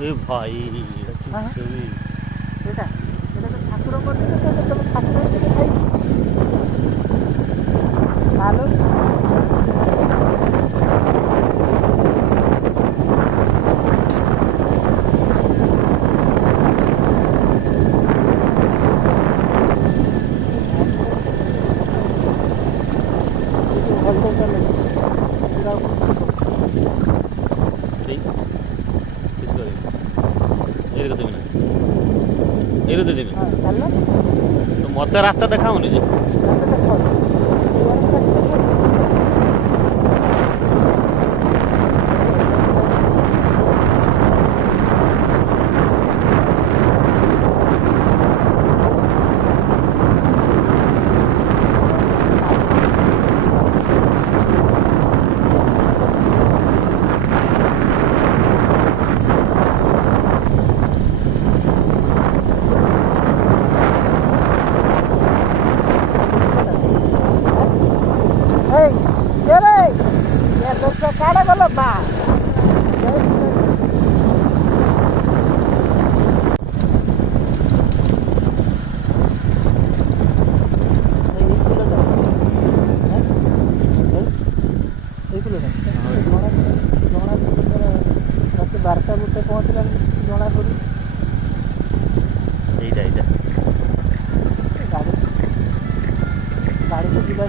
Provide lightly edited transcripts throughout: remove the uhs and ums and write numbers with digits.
ए भाई ठाकुर मंदिर तुम ठाकुर खाई आलो तो मत रास्ता देखाओनी जे काढा गलो बा बारटा गोटे पहुँचला जना पड़ी गाड़ी को जीवा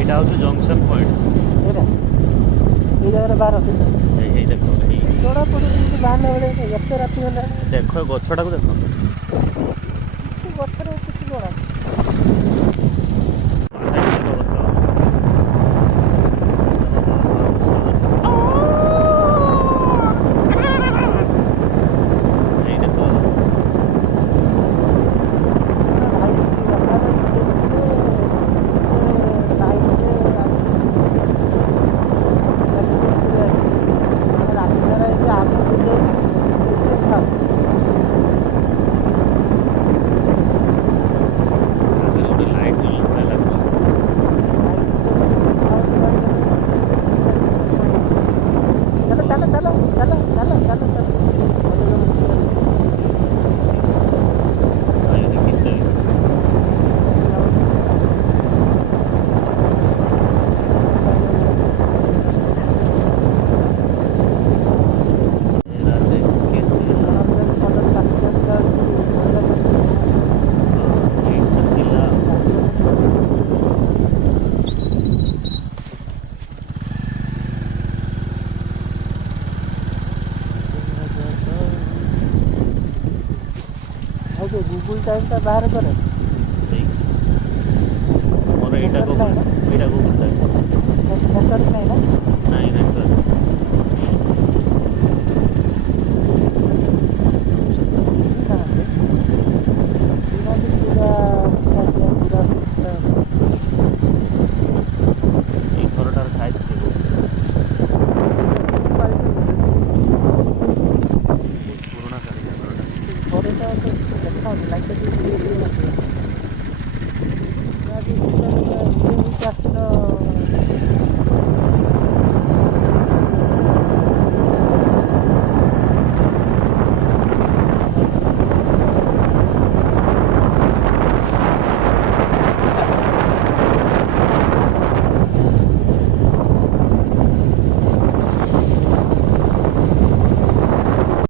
एटा हूँ जंक्शन पॉइंट जगह बाहर जना पड़े बाहर बेले एत राति है देख गछटा को देख गचर किसी जना गूगल टाइम टा बाहर करे मोर एटा गूगल टाइम नेटवर्क नहीं ना नहीं नेटवर्क like